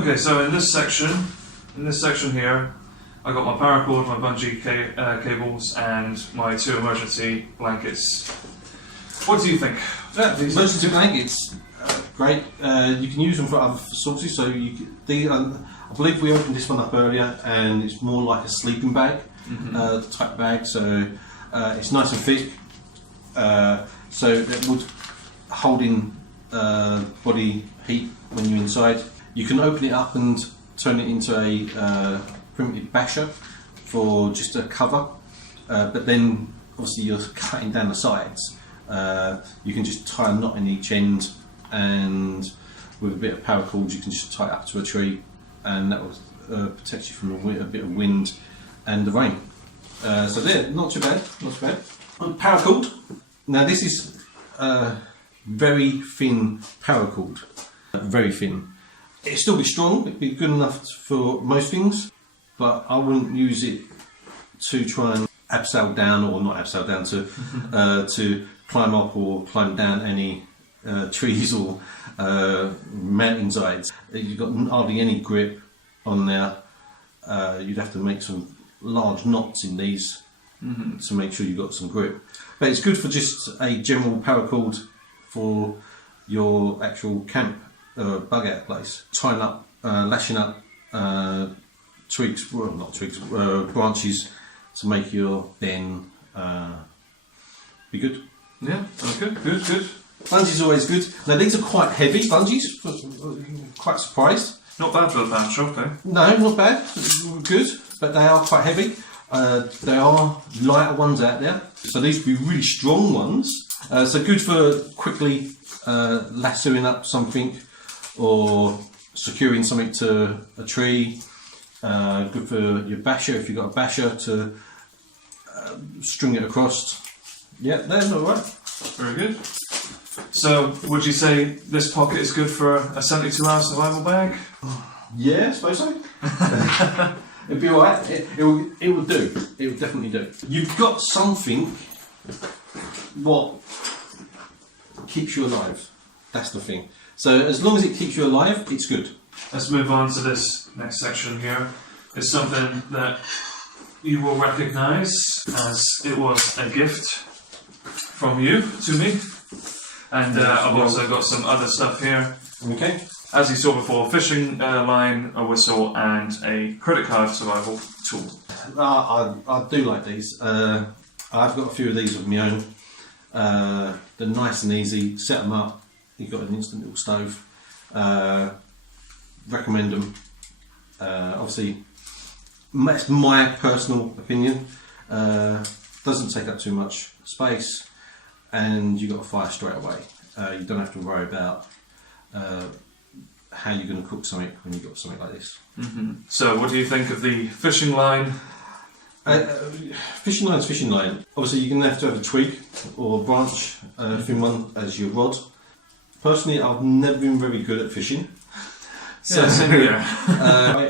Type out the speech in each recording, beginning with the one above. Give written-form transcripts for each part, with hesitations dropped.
Okay, so in this section here, I got my paracord, my bungee cables, and my 2 emergency blankets. What do you think? Emergency blankets, great. You can use them for other sources. So I believe we opened this one up earlier, and it's more like a sleeping bag type bag. So it's nice and thick. So it would hold in body heat when you're inside. You can open it up and turn it into a primitive basher for just a cover, but then obviously you're cutting down the sides. You can just tie a knot in each end, and with a bit of paracord you can just tie it up to a tree, and that will protect you from a bit of wind and the rain. So there, not too bad, not too bad. Paracord. Now this is very thin paracord, very thin. It'd still be strong, it'd be good enough for most things, but I wouldn't use it to try and abseil down, or not abseil down, to climb up or climb down any trees or mountainsides. You've got hardly any grip on there. You'd have to make some large knots in these to make sure you've got some grip. But it's good for just a general paracord for your actual camp bug out place. Tying up, lashing up twigs, well not twigs, branches to make your den be good. Yeah, okay, good. Bungees always good. Now these are quite heavy bungees, quite surprised. Not bad for the pan shop though. No, not bad, good, but they are quite heavy. There are lighter ones out there, so these would be really strong ones. So good for quickly lassoing up something or securing something to a tree. Good for your basher if you've got a basher to string it across. Yeah, they're alright. Very good. So, would you say this pocket is good for a 72-hour survival bag? Yeah, I suppose so. It'd be alright. It would do. It would definitely do. You've got something what keeps you alive. That's the thing. So as long as it keeps you alive, it's good. Let's move on to this next section here. It's something that you will recognise as it was a gift from you to me. And I've also got some other stuff here. Okay. As you saw before, fishing line, a whistle, and a credit card survival tool. I do like these. I've got a few of these of my own. They're nice and easy. Set them up. You've got an instant little stove. Recommend them. Obviously, that's my personal opinion. Doesn't take up too much space, and you've got a fire straight away. You don't have to worry about how you're going to cook something when you've got something like this. So, what do you think of the fishing line? Fishing line's fishing line. Obviously, you're going to have a twig or a branch, thin one, as your rod. Personally, I've never been very good at fishing. So, same here.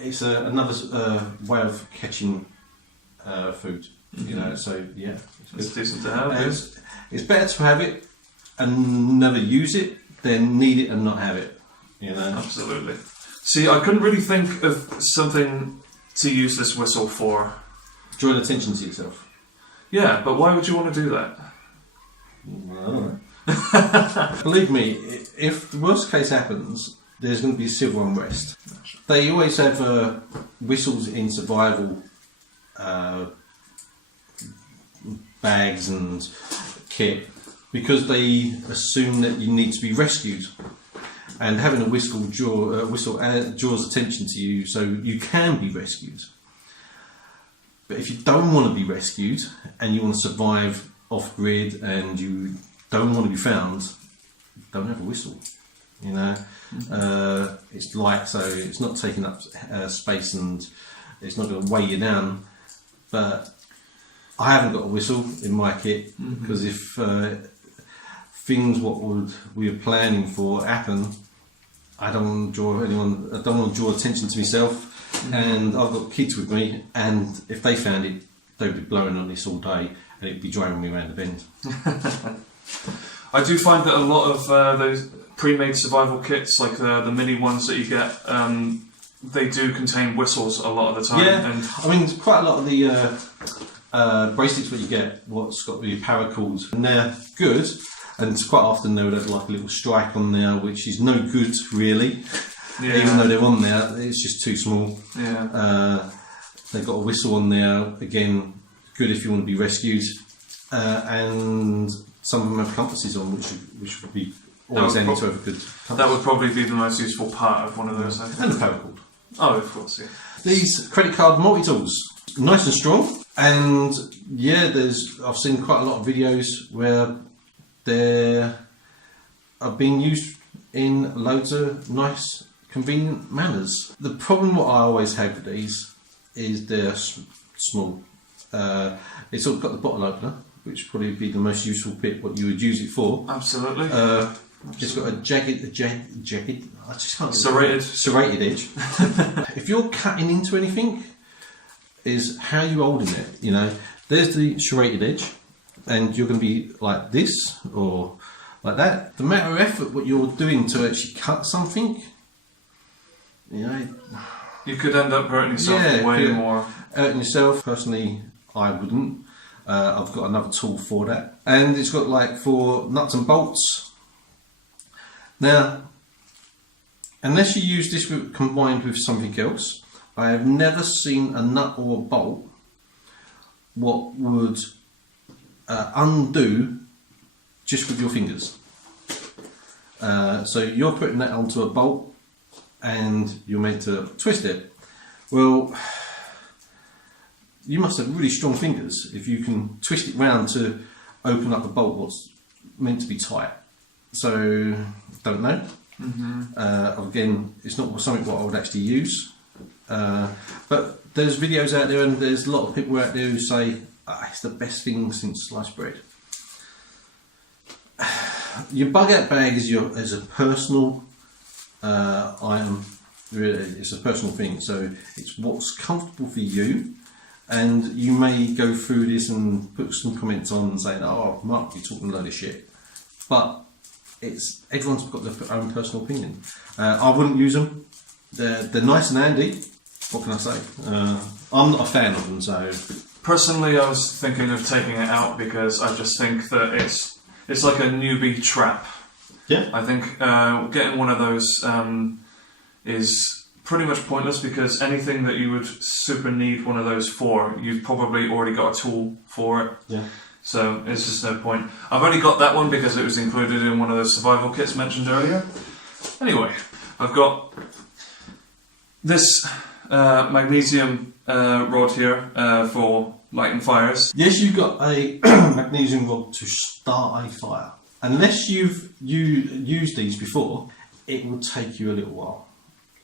It's another way of catching food. You know, so yeah, it's decent to have. It's better to have it and never use it than need it and not have it. You know, absolutely. See, I couldn't really think of something to use this whistle for. Drawing attention to yourself. Yeah, but why would you want to do that? I don't know. Believe me, if the worst case happens, there's going to be civil unrest. They always have whistles in survival bags and kit because they assume that you need to be rescued, and having a whistle draws attention to you, so you can be rescued. But if you don't want to be rescued and you want to survive off grid and you don't want to be found, don't have a whistle. You know, it's light, so it's not taking up space and it's not going to weigh you down. But I haven't got a whistle in my kit because if things we were planning for happen, I don't want to draw anyone. I don't want to draw attention to myself. And I've got kids with me, and if they found it, they'd be blowing on this all day, and it'd be driving me around the bend. I do find that a lot of those pre-made survival kits, like the mini ones that you get they do contain whistles a lot of the time. Yeah, And I mean, quite a lot of the bracelets what you get, what's got the paracord, and they're good. And quite often they would have like a little strike on there, which is no good really. yeah, Even though they're on there, it's just too small. yeah, They've got a whistle on there, again, good if you want to be rescued. And some of them have compasses on, which would be always handy to have a good compass. that would probably be the most useful part of one of those. I think. And the paracord. Oh, of course, yeah. These credit card multi-tools, nice and strong. And yeah, I've seen quite a lot of videos where they are being used in loads of nice, convenient manners. The problem what I always have with these is they're small. It's all got the bottle opener, which would probably be the most useful bit what you would use it for. Absolutely. It's got a jagged, I just can't Serrated edge. If you're cutting into anything, is how you're holding it. You know, there's the serrated edge, and you're going to be like this or like that. The amount of effort what you're doing to actually cut something, you know, you could end up hurting yourself way more. Hurting yourself, personally, I wouldn't. I've got another tool for that, and it's got like for nuts and bolts. Now, unless you use this combined with something else, I have never seen a nut or a bolt what would undo just with your fingers. So you're putting that onto a bolt and you're meant to twist it. Well, you must have really strong fingers if you can twist it round to open up a bolt what's meant to be tight. So, don't know. Again, it's not something what I would actually use. But there's videos out there and there's a lot of people out there who say it's the best thing since sliced bread. Your bug out bag is a personal item. Really, it's a personal thing. So it's what's comfortable for you. And you may go through this and put some comments on and say, "Oh, Mark, you're talking a load of shit." But everyone's got their own personal opinion. I wouldn't use them. They're nice and handy. What can I say? I'm not a fan of them, so. Personally, I was thinking of taking it out because I just think that it's like a newbie trap. Yeah. I think getting one of those is pretty much pointless because anything that you would super need one of those for, you've probably already got a tool for it. Yeah. So it's just no point. I've only got that one because it was included in one of those survival kits mentioned earlier. Anyway, I've got this magnesium rod here for lighting fires. Yes, you've got a magnesium rod to start a fire. Unless you've used these before, it will take you a little while.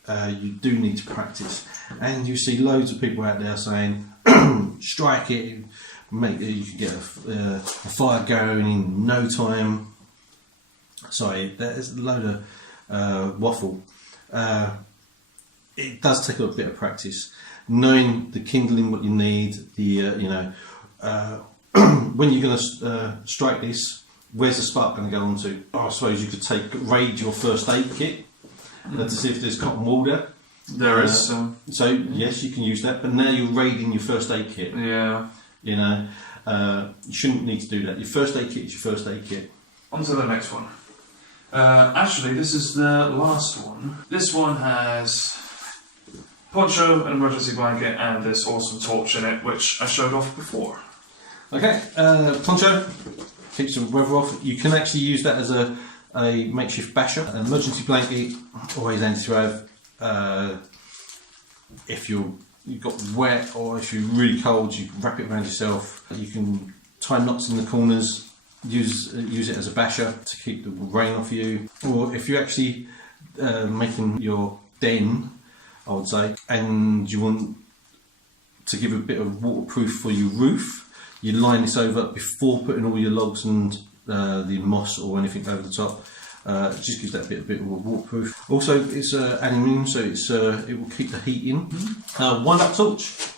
You do need to practice. And you see loads of people out there saying, strike it, you can get a fire going in no time. Sorry, there's a load of waffle. It does take a little bit of practice. Knowing the kindling, what you need, when you're going to strike this, where's the spark going to go onto? I suppose you could raid your first aid kit to see if there's cotton wool there. There is. So yes, you can use that, but now you're raiding your first aid kit. Yeah. You shouldn't need to do that. Your first aid kit is your first aid kit. On to the next one. Actually, this is the last one. This one has poncho, an emergency blanket, and this awesome torch in it, which I showed off before. Okay, poncho keeps the weather off. You can actually use that as a makeshift basher. An emergency blanket, always handy to have. If you've got wet or if you're really cold, you can wrap it around yourself. You can tie knots in the corners. Use it as a basher to keep the rain off you. Or if you're actually making your den, I would say, and you want to give a bit of waterproof for your roof, you line this over before putting all your logs and the moss or anything over the top. It just gives that a bit of waterproof. Also, it's aluminium, so it will keep the heat in. Wind up torch.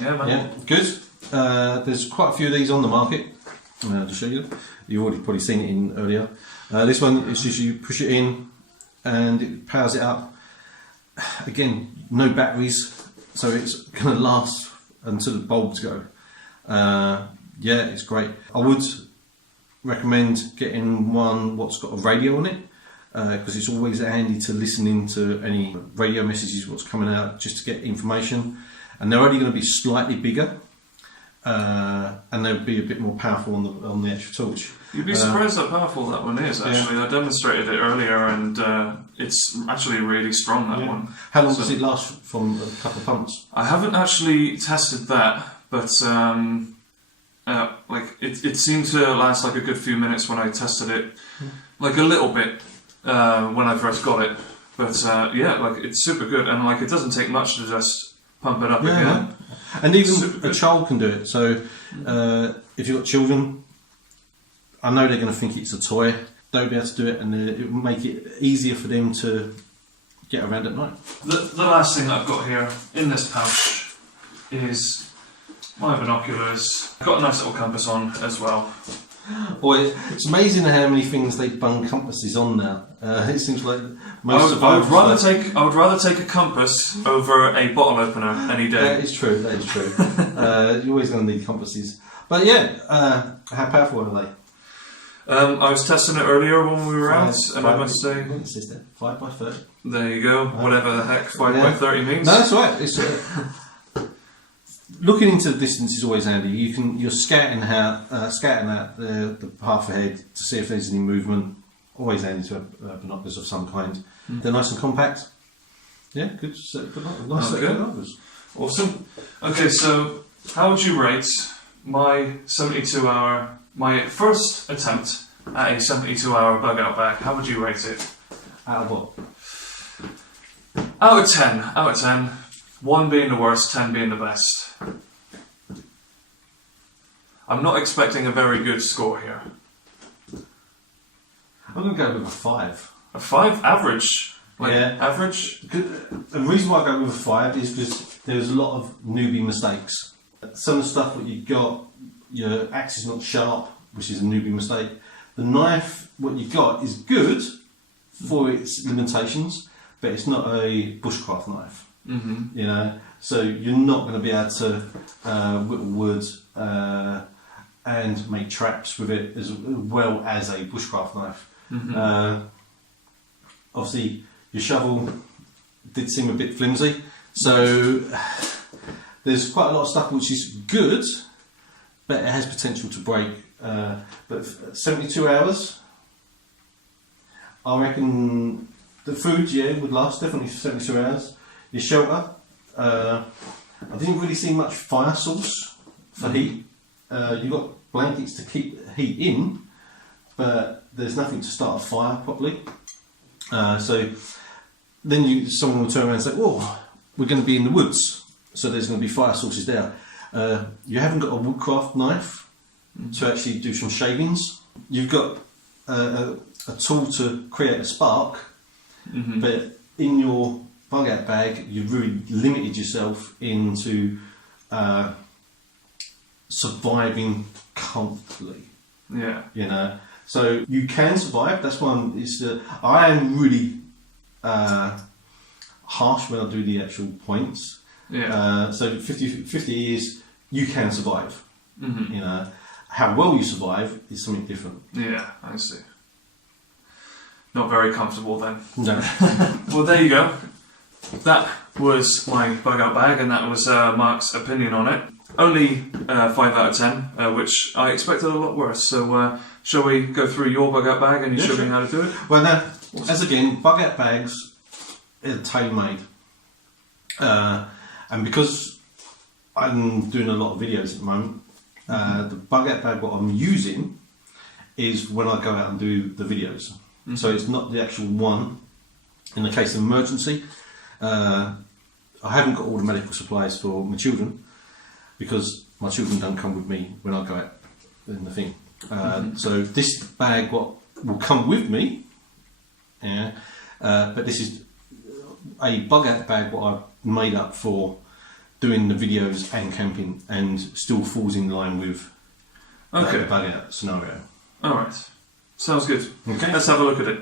Yeah, man. Yeah, good. There's quite a few of these on the market. To show you, you've already probably seen it in earlier. This one is just you push it in and it powers it up. again, no batteries, so it's going to last until the bulbs go. Yeah, it's great. I would recommend getting one what's got a radio on it, because it's always handy to listen into any radio messages, what's coming out, just to get information. And they're only going to be slightly bigger, and they'll be a bit more powerful on the actual torch. You'd be surprised how powerful that one is, actually. Yeah. I demonstrated it earlier, and it's actually really strong, that one. How long does it last from a couple of pumps? I haven't actually tested that, but it seemed to last like a good few minutes when I tested it, like a little bit when I first got it. But yeah, like it's super good, and like it doesn't take much to just pump it up again. And even a child can do it. So if you've got children, I know they're going to think it's a toy. They'll be able to do it, and it will make it easier for them to get around at night. The last thing that I've got here in this pouch is my binoculars. I've got a nice little compass on as well. Boy, it's amazing how many things they've bung compasses on now. It seems like most I would rather take a compass over a bottle opener any day. That is true. You're always going to need compasses. But yeah, how powerful are they? I was testing it earlier when we were out, and I must say, 5 by 30. There you go. Whatever the heck 5 by 30 means. No, that's right. It's looking into the distance is always handy. You're scouting out the path ahead to see if there's any movement. Always handy to have binoculars of some kind. They're nice and compact. Yeah, good set of binoculars. Nice set of binoculars. Awesome. Okay, so how would you rate my my first attempt at a 72-hour bug out bag? How would you rate it? Out of what? Out of 10. Out of 10. 1 being the worst, 10 being the best. I'm not expecting a very good score here. I'm going to go with a 5. A 5? Average? Average? The reason why I go with a 5 is because there's a lot of newbie mistakes. Some of the stuff that you got, your axe is not sharp, which is a newbie mistake. The knife, what you got, is good for its limitations, but it's not a bushcraft knife. Mm-hmm. You know, so you're not going to be able to whittle wood and make traps with it as well as a bushcraft knife. Mm-hmm. Obviously, your shovel did seem a bit flimsy, so there's quite a lot of stuff which is good, but it has potential to break. But 72 hours, I reckon the food, would last definitely for 72 hours. Your shelter, I didn't really see much fire source for heat. You've got blankets to keep the heat in, but there's nothing to start a fire properly. So then someone will turn around and say, "Oh, we're going to be in the woods, so there's going to be fire sources there." You haven't got a woodcraft knife to actually do some shavings. You've got a tool to create a spark, but in your bug out bag, you've really limited yourself into surviving comfortably. Yeah. You know, so you can survive. That's one. I am really harsh when I do the actual points. Yeah. So 50 is you can survive. Mm-hmm. You know, how well you survive is something different. Yeah, I see. Not very comfortable then. No. Well, there you go. That was my bug out bag, and that was Mark's opinion on it. Only 5 out of 10, which I expected a lot worse. So, shall we go through your bug out bag and you show me how to do it? Well, now, as again, bug out bags are tailor-made, and because I'm doing a lot of videos at the moment, the bug out bag what I'm using is when I go out and do the videos. Mm-hmm. So it's not the actual one. In the case of emergency, I haven't got all the medical supplies for my children because my children don't come with me when I go out in the thing. So this bag what will come with me, but this is a bug out bag what I've made up for doing the videos and camping, and still falls in line with the bug out scenario. Alright, sounds good. Okay. Let's have a look at it.